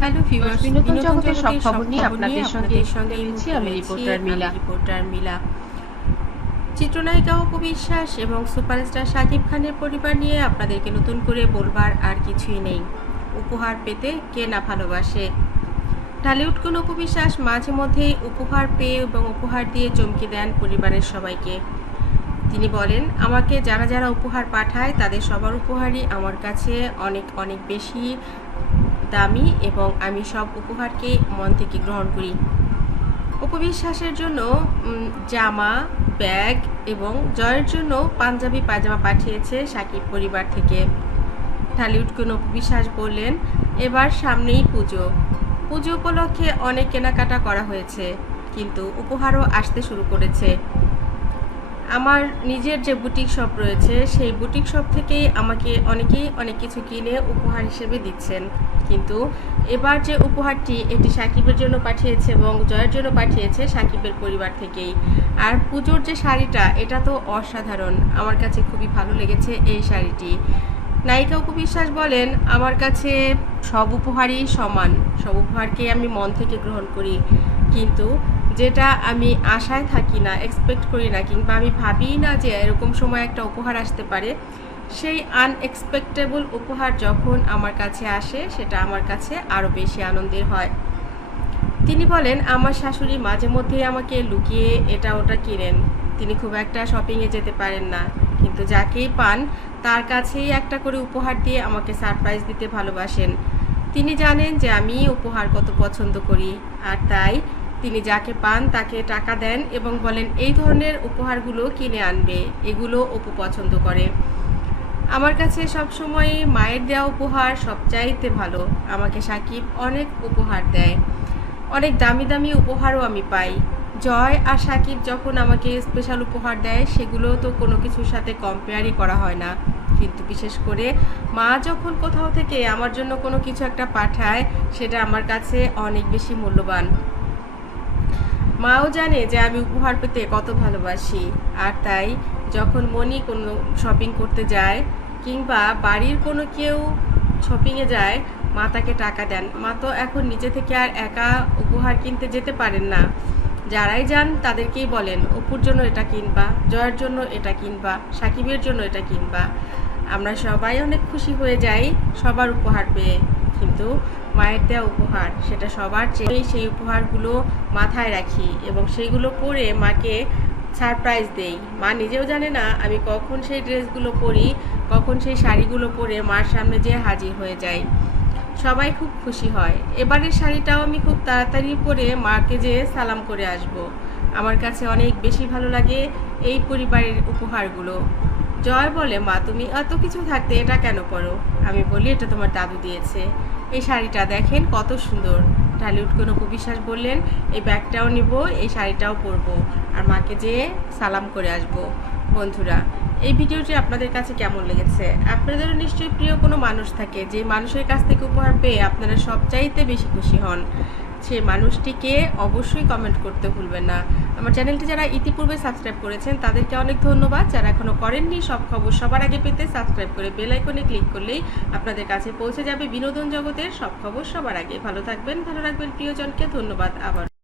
Hello viewers, বিনোদন বিনোদন জগতের সব জগতের খবর সব নিয়ে খবর নিয়ে আপনাদের সঙ্গে আপনাদের সঙ্গে এই রয়েছি মুহূর্তে আমি রয়েছি রিপোর্টার মিলা। রিপোর্টার মিলা। চিত্রনায়িকা অপু বিশ্বাস এবং সুপারস্টার শাকিব খানের পরিবার নিয়ে আপনাদেরকে নতুন করে বলবার আর কিছুই নেই। উপহার পেতে কে না ভালোবাসে। ঢালিউড কোন অপু বিশ্বাস মাঝে মধ্যেই উপহার পেয়ে এবং উপহার দিয়ে চমকে দেন পরিবারের সবাইকে। তিনি বলেন, আমাকে যারা যারা উপহার পাঠায় তাদের সবার উপহারই আমার কাছে অনেক অনেক বেশি দামি এবং আমি সব উপহারকে মন থেকে গ্রহণ করি। অপু বিশ্বাসের জন্য জামা, ব্যাগ এবং জয়ের জন্য পাঞ্জাবি পায়জামা পাঠিয়েছে শাকিব পরিবার থেকে। ঢালিউড কোন অপু বিশ্বাস বললেন, এবার সামনেই পুজো উপলক্ষে অনেক কেনাকাটা করা হয়েছে, কিন্তু উপহারও আসতে শুরু করেছে। আমার নিজের যে বুটিক শপ রয়েছে সেই বুটিক শপ থেকেই আমাকে অনেকেই অনেক কিছু কিনে উপহার হিসেবে দিচ্ছেন, কিন্তু এবার যে উপহারটি এটি সাকিবের জন্য পাঠিয়েছে এবং জয়ের জন্য পাঠিয়েছে সাকিবের পরিবার থেকেই। আর পুজোর যে শাড়িটা, এটা তো অসাধারণ, আমার কাছে খুবই ভালো লেগেছে এই শাড়িটি। নায়িকা অপু বিশ্বাস বলেন, আমার কাছে সব উপহারই সমান, সব উপহারকে আমি মন থেকে গ্রহণ করি, কিন্তু যেটা আমি আশায় থাকি না, এক্সপেক্ট করি না, কিংবা আমি ভাবি না যে এরকম সময় একটা উপহার আসতে পারে, সেই আনএক্সপেক্টেবল উপহার যখন আমার কাছে আসে সেটা আমার কাছে আরও বেশি আনন্দের হয়। তিনি বলেন, আমার শাশুড়ি মাঝে মধ্যেই আমাকে লুকিয়ে এটা ওটা কিনেন। তিনি খুব একটা শপিংয়ে যেতে পারেন না, কিন্তু যাকেই পান তার কাছেই একটা করে উপহার দিয়ে আমাকে সারপ্রাইজ দিতে ভালোবাসেন। তিনি জানেন যে আমি উপহার কত পছন্দ করি, আর তাই তিনি যাকে পান তাকে টাকা দেন এবং বলেন এই ধরনের উপহারগুলো কিনে আনবে, এগুলো অপু পছন্দ করে। আমার কাছে সবসময় মায়ের দেওয়া উপহার সবচাইতে ভালো। আমাকে সাকিব অনেক উপহার দেয়, অনেক দামি দামি উপহারও আমি পাই। জয় আর সাকিব যখন আমাকে স্পেশাল উপহার দেয় সেগুলো তো কোনো কিছুর সাথে কম্পেয়ারই করা হয় না, কিন্তু বিশেষ করে মা যখন কোথাও থেকে আমার জন্য কোনো কিছু একটা পাঠায় সেটা আমার কাছে অনেক বেশি মূল্যবান। মাও জানে যে আমি উপহার পেতে কত ভালোবাসি, আর তাই যখন মনি কোনো শপিং করতে যায় কিংবা বাড়ির কোনো কেউ শপিংয়ে যায়, মা তাকে টাকা দেন। মা তো এখন নিজে থেকে আর একা উপহার কিনতে যেতে পারেন না, যারাই যান তাদেরকেই বলেন অপুর জন্য এটা কিনবা, জয়ের জন্য এটা কিনবা, সাকিবের জন্য এটা কিনবা। আমরা সবাই অনেক খুশি হয়ে যাই সবার উপহার পেয়ে, কিন্তু মায়ের দেওয়া উপহার সেটা সবার চেয়ে সেই উপহারগুলো মাথায় রাখি এবং সেইগুলো পরে মাকে সারপ্রাইজ দেই। মা নিজেও জানে না আমি কখন সেই ড্রেসগুলো পরি, কখন সেই শাড়িগুলো পরে মার সামনে যেয়ে হাজির হয়ে যাই। সবাই খুব খুশি হয়। এবারের শাড়িটাও আমি খুব তাড়াতাড়ি পরে মাকে যেয়ে সালাম করে আসব। আমার কাছে অনেক বেশি ভালো লাগে এই পরিবারের উপহারগুলো। জয় বলে, মা তুমি এত কিছু থাকতে এটা কেন পরো? আমি বলি, এটা তোমার দাদু দিয়েছে। এই শাড়িটা দেখেন কত সুন্দর। ঢালিউড কোন অপু বিশ্বাস বললেন, এই ব্যাগটাও নিব, এই শাড়িটাও পরবো, আর মাকে যেয়ে সালাম করে আসব। বন্ধুরা, এই ভিডিওটি আপনাদের কাছে কেমন লেগেছে? আপনাদেরও নিশ্চয়ই প্রিয় কোনো মানুষ থাকে, যে মানুষের কাছ থেকে উপহার পেয়ে আপনারা সবচাইতে বেশি খুশি হন। সেই মানুষটিকে অবশ্যই কমেন্ট করতে ভুলবেন না। আমার চ্যানেলটি যারা ইতিপূর্বে সাবস্ক্রাইব করেছেন তাদেরকে অনেক ধন্যবাদ। যারা এখনও করেননি, সব খবর সবার আগে পেতে সাবস্ক্রাইব করে বেল আইকনে ক্লিক করলেই আপনাদের কাছে পৌঁছে যাবে বিনোদন জগতের সব খবর সবার আগে। ভালো থাকবেন, ভালো রাখবেন প্রিয়জনকে। ধন্যবাদ আবার।